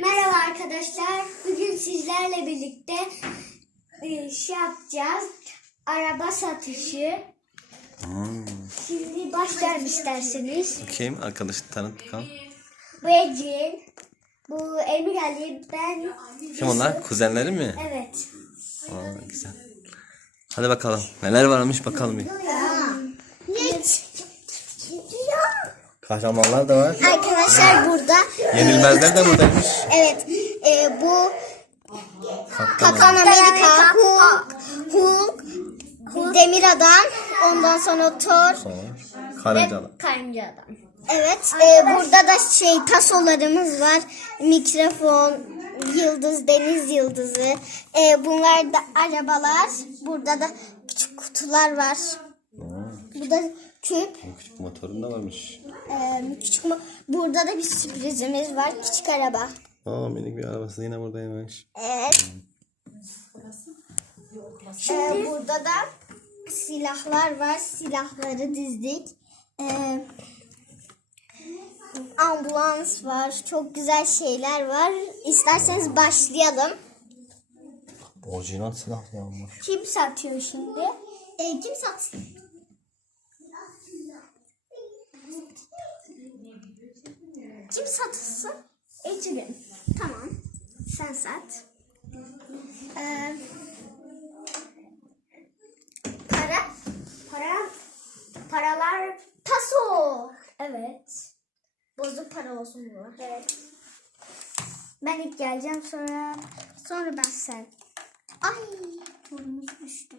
Merhaba arkadaşlar. Bugün sizlerle birlikte e, şey yapacağız. Araba satışı. Şimdi başlayalım isterseniz. Kim? Arkadaş tanıt bakalım. Bu Ecin, bu Emir Ali, ben... Kim onlar? Kuzenleri mi? Evet. Aa, güzel. Hadi bakalım. Neler varmış bakalım bir. Kahramanlar da var. Arkadaşlar burada. Yenilmezler de buradaymış. Evet. e, bu Kaptan. Amerika, Hulk, Hulk, Demir Adam, ondan sonra Thor, Sonra Karıncalı. Karınca Adam. Evet, e, burada da şey tasolarımız var. Mikrofon, yıldız, deniz yıldızı. E, bunlar da arabalar. Burada da küçük kutular var. Burada küp. Küçük motorun da varmış. e, küçük mu- Burada da bir sürprizimiz var. Küçük araba. Aa minik bir arabası yine buradaymış. Evet. Ee, burada da silahlar var. Silahları dizdik. Ee, ambulans var. Çok güzel şeyler var. İsterseniz başlayalım. Orijinal silah yağmur. Kim satıyor şimdi? Ee, kim satsın? Kim satırsın? Ecrin. Tamam. Sen sat. Ee, para? Para? Paralar taso. Evet. Bozuk para olsun bu. Evet. Ben ilk geleceğim sonra sonra ben sen. Ay burnumuz düştü.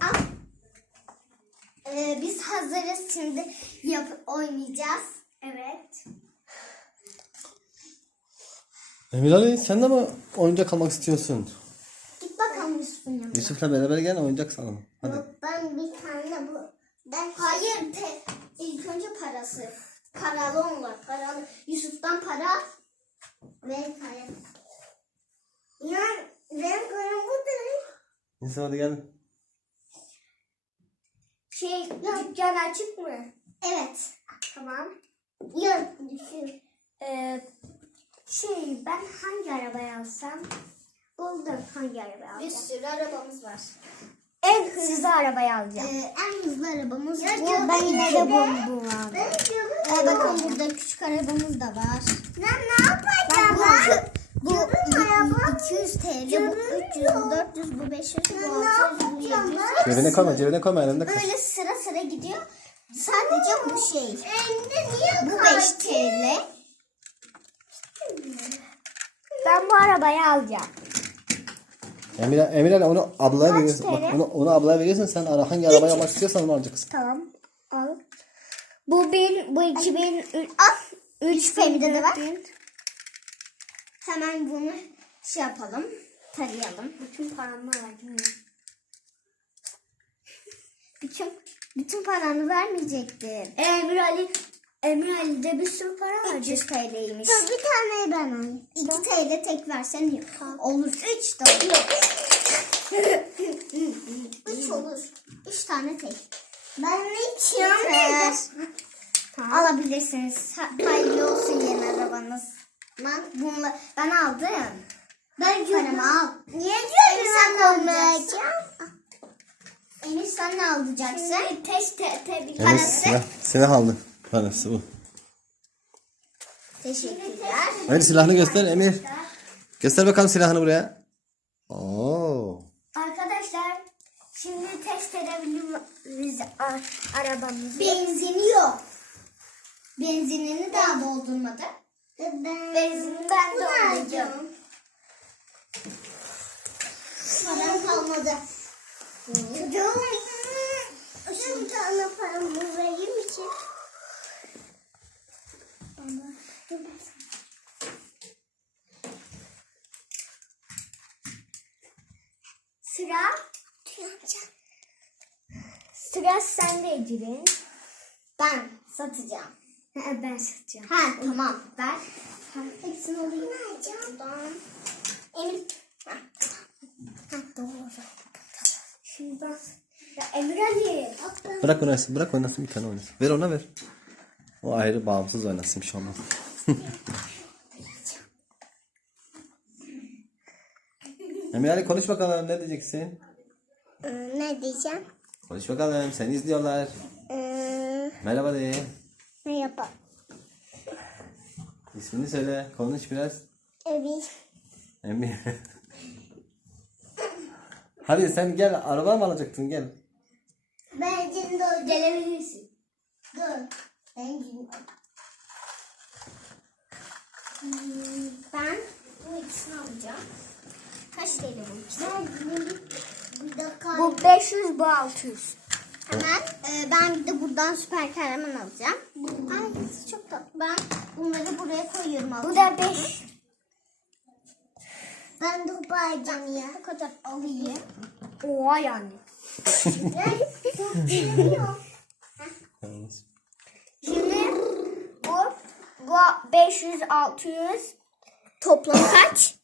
Al. Biz hazırız şimdi yap oynayacağız. Evet. Emir Ali sen de mi oyuncak almak istiyorsun? Git bakalım Yusuf'un yanına. Yusuf'la beraber gel oyuncak sana. Hadi. Yok, Ben bir tane bu. Ben hayır te, ilk önce parası. Paralı onlar. Paralı. Yusuf'tan para ve para. Ya benim param burada. Yusuf hadi gel. Şey dükkan açık mı? Evet. Tamam. Yok düşün. Ee, şey ben hangi arabayı alsam? Buldum hangi arabayı alsam. Bir sürü arabamız var. En hızlı arabayı alacağım. Ee, en hızlı arabamız bu. Ben yine de bu, bu aldım. Ee, bakın burada küçük arabamız da var. Ben ne yapacağım? Bu, bu 200 TL, bu 300, bu 400, bu 500, bu 600, bu 700. Cebine koyma cebine koyma elinde kal. Böyle sıra sıra gidiyor. Sadece bu şey. Bu 5 TL. Ben bu arabayı alacağım. Emir, Emir Ali onu ablaya Kaç veriyorsun. Bak TL? onu, onu ablaya veriyorsun sen ara, hangi arabayı almak istiyorsan onu alacaksın. Tamam. Al. Bu bin, bu 2000, al. 3 Femide de var. Hemen bunu şey yapalım. Tarayalım. Bütün paramı verdim. Bütün, bütün paranı vermeyecektin. Emir Ali Emir Ali'de bir sürü para var. 300 TL'ymiş. Dur bir taneyi ben alayım. 2 TL tek versen olur. 3 de olur. 3 olur. 3 tane tek. Ben ne içiyorum? Alabilirsiniz. Ha- Hayırlı olsun yeni arabanız. Ben bununla ben aldım. Ben paramı al. Niye diyorsun sen almayacağım? Emir sen ne alacaksın? Test te, te, Emir parası. silah, silah aldı. Parası bu. Teşekkürler. Emir silahını göster Emir. Göster bakalım silahını buraya. Oo. Arkadaşlar şimdi test edebiliriz a- arabamızı. Benzini yok. Benzinini daha doldurmadı. Benzini ben dolduracağım. Kalmadı. Çocuğum. Şu tane paramı vereyim için. Sıra Sıra sende Ecrin. Ben satacağım. ben satacağım. Ha tamam. Ha, hepsini alayım. Buradan. Emir. Ha, ha, doğru. Şimdi ben Ya Emir Ali. Bırak oynasın. Bırak oynasın bir tane oynasın. Ver ona ver. O ayrı bağımsız oynasın şey olmaz. Emir Ali konuş bakalım ne diyeceksin? ne diyeceğim? Konuş bakalım seni izliyorlar. Ee, Merhaba de. yapalım? İsmini söyle. Konuş biraz. Emir. Emir. Hadi sen gel. Araba mı alacaktın gel. Ben şimdi o gelebilirsin. Dur. Ben şimdi Hmm, Ben bu ikisini alacağım. Kaç TL bu ikisi? Bu 500, bu 600. Hemen e, ben bir de buradan süper kahraman alacağım. Ay çok tatlı. Ben bunları buraya koyuyorum. Bu da 5. Ben de bu alacağım ya. Bu kadar alayım. Oha yani. geliyor. Şimdi bu bu 500 600 toplam kaç?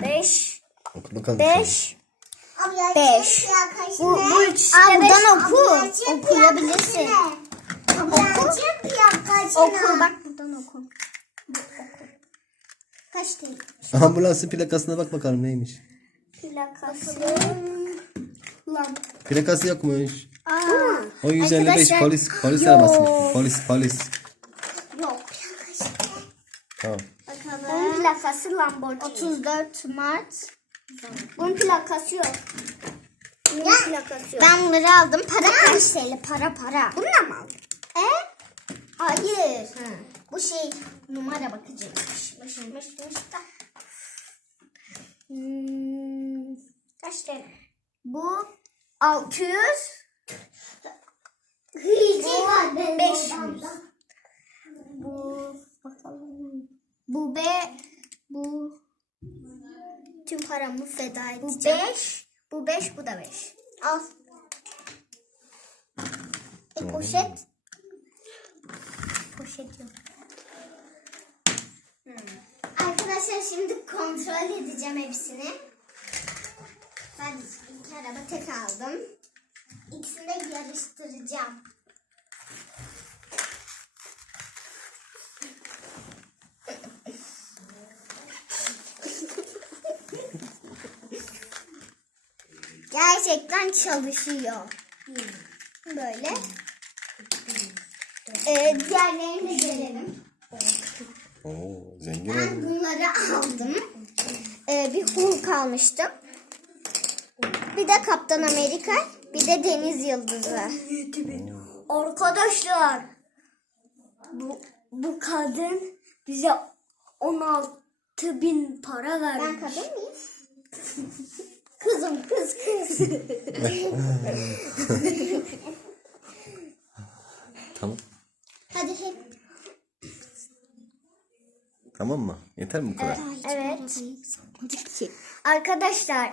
5 Oku bakalım. 5 5 Bu bu ikisi de buradan oku. Okuyabilirsin. Oku. Oku bak buradan oku. Bu, oku. Kaç değil? Ambulansın plakasına bak bakalım neymiş. Plakası. Lan. Plakası yokmuş. Aa. O 155 Arkadaşlar, polis polis yok. arabasıymış. Polis polis. Yok. Tamam. Bakalım. Bunun plakası Lamborghini. 34 Mart. Bunun plakası yok. Bunun plakası yok. Ben bunları aldım. Para kaç TL? Para para. Bunu da mı aldın? Hayır. Bu şey numara bakıcıymış. Başıymış. da. Hmm, kaç TL? Bu 600. Bu 500. Bu bakalım. Bu be bu tüm paramı feda edeceğim. Bu 5, bu 5, bu da 5. Al. E poşet. Poşet yok. Hmm. Arkadaşlar şimdi kontrol edeceğim hepsini. Ben iki araba tek aldım. İkisini de yarıştıracağım. Gerçekten çalışıyor. Böyle. Diğerlerini de gelelim. Oo, zengin Ben oldun. bunları aldım. Ee, bir Hulk almıştım. Bir de Kaptan Amerika. Bir de Deniz Yıldızı. Arkadaşlar. Bu, bu kadın bize 16 bin para vermiş. Ben kadın mıyım? Kızım kız kız. Tamam. Hadi hep. Tamam mı? Yeter mi bu kadar? Evet. Arkadaşlar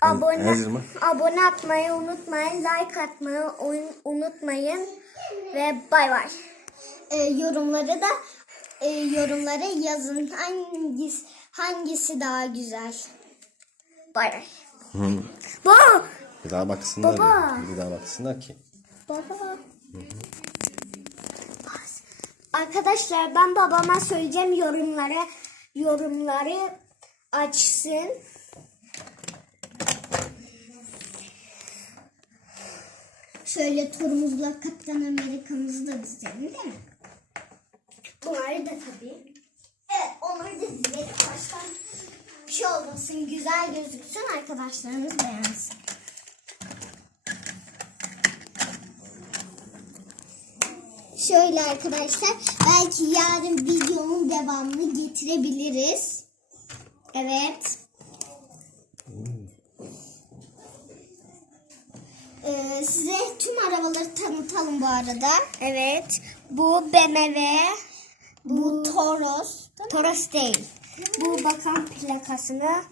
Hazır abone mı? abone atmayı unutmayın, like atmayı un- unutmayın ve bay bay. Ee, yorumları da e, yorumlara yazın hangisi hangisi daha güzel. Bay bay. Hı. Baba. Bir daha baksınlar. Baba. Bir, bir daha baksınlar ki. Baba. Arkadaşlar ben babama söyleyeceğim yorumlara yorumları açsın. Şöyle turumuzla Kaptan Amerika'mızı da dizelim değil mi? Bunları da tabii. Evet onları da dizelim. Baştan bir şey olmasın güzel gözüksün arkadaşlarımız beğensin. Şöyle arkadaşlar belki yarın videonun devamını getirebiliriz. Evet. Ee, size tüm arabaları tanıtalım bu arada. Evet. Bu BMW. Bu, Toros. Toros değil. Bu bakan plakasına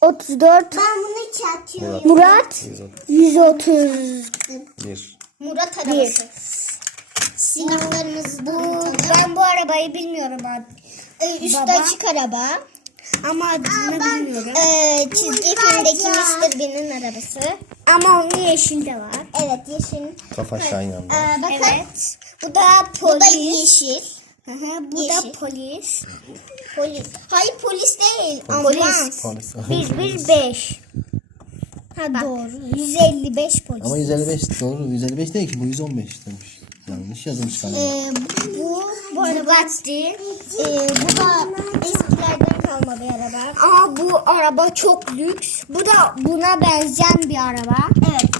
34. Ben bunu çatıyorum. Murat 130. Bir. Murat arabası. Silahlarımız bu. Ben bu arabayı bilmiyorum abi. Ee, üstü Baba. açık araba. Ama adını bilmiyorum. Ee, çizgi filmdeki Mr. Bean'in arabası. Ama onun yeşil de var. Evet yeşil. Kafa şahin yanında. Ee, bakın. Evet. Bu da Bu da polis. yeşil. Hı hı, Bu Yeşil. da polis. Polis. Hayır polis değil. Polis. Ambulans. Polis. 115. Ha doğru. 155 polis. Ama 155 doğru. 155 değil ki bu 115 demiş. Yanlış yazılmış galiba. Ee, bu bu araba Bugatti. ee, bu da eskilerden kalma bir araba. Ama bu araba çok lüks. Bu da buna benzeyen bir araba. Evet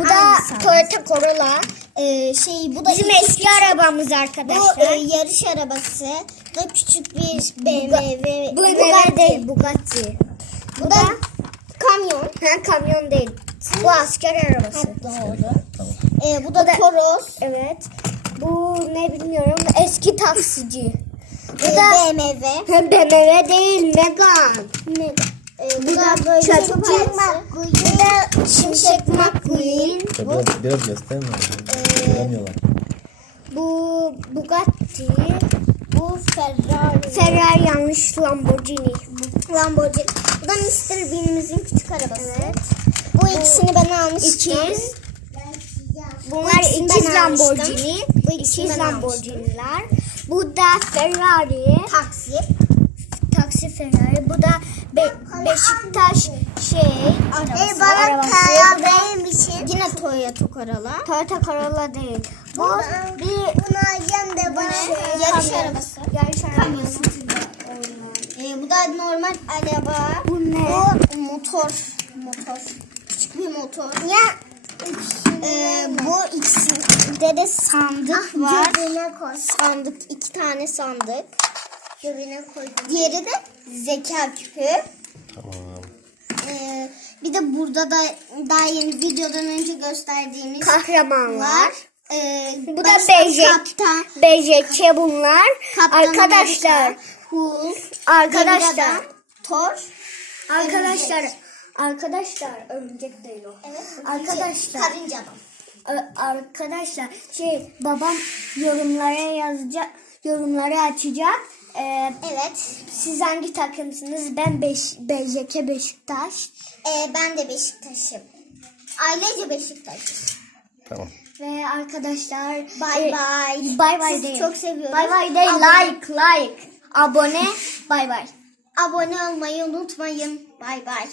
Bu da. Toyota Corolla. Ee, şey bu da Bizim iki- eski arabamız bu arkadaşlar. e, yarış arabası. Bu da küçük bir BMW. Bu değil Bugatti. Bu da kamyon. Ha, kamyon değil. Bu asker arabası. Doğru. Tamam. Ee, bu da Toros. Evet. Bu ne bilmiyorum. Eski taksici. Bu Ee, da BMW. hem BMW değil Megan. Ne? Ee, bu, Bu da da böyle çöp. Bu da Şimşek McQueen. Biraz, biraz gösterme. Göremiyorlar. Bu Bugatti. Bu Ferrari. Ferrari yanlış Lamborghini. Lamborghini. Bu da Mr. Bean'imizin küçük arabası. Bu ikisini ben almıştım. İkiz. Bunlar ikisini ikiz. Lamborghini. Bu İkiz Lamborghini'ler. Bu da Ferrari. Taksi. Taksi Ferrari. Bu da Be- Beşiktaş şey Arabası. arabası. verir misin? Yine Toyota Corolla. Toyota Corolla değil. Bu bir Bunu alacağım da bana şey, yarış kamyon. arabası. Yarış arabası. Ee, bu da normal araba. Bu ne? Bu motor. Motor. Motor. Ya Ee, bu ikisinde de sandık Ah, var. cebine koy. Sandık. iki tane sandık. cebine koydum. Diğeri de zeka küpü. Tamam. Ee, bir de burada da daha yeni videodan önce gösterdiğimiz Kahramanlar. var. Ee, Bu da Beyjek. Kaptan. BJK bunlar. Kaptan Arkadaşlar. Amerika, Hulk. Arkadaşlar. Demir Adam, Thor. Arkadaşlar. Örümcek değil o. Arkadaşlar. Karınca adam. Arkadaşlar şey babam yorumlara yazacak yorumları açacak. Ee, Evet. siz hangi takımsınız? Ben beş, BJK Beşiktaş. Ee, ben de Beşiktaş'ım. Ailece Beşiktaş'ız. Tamam. Ve arkadaşlar Bay e, bay. Bay bay Sizi değil. çok seviyoruz. Bay bay. Abone- Like like. Abone. Bay bay. Abone olmayı unutmayın. Bay bay.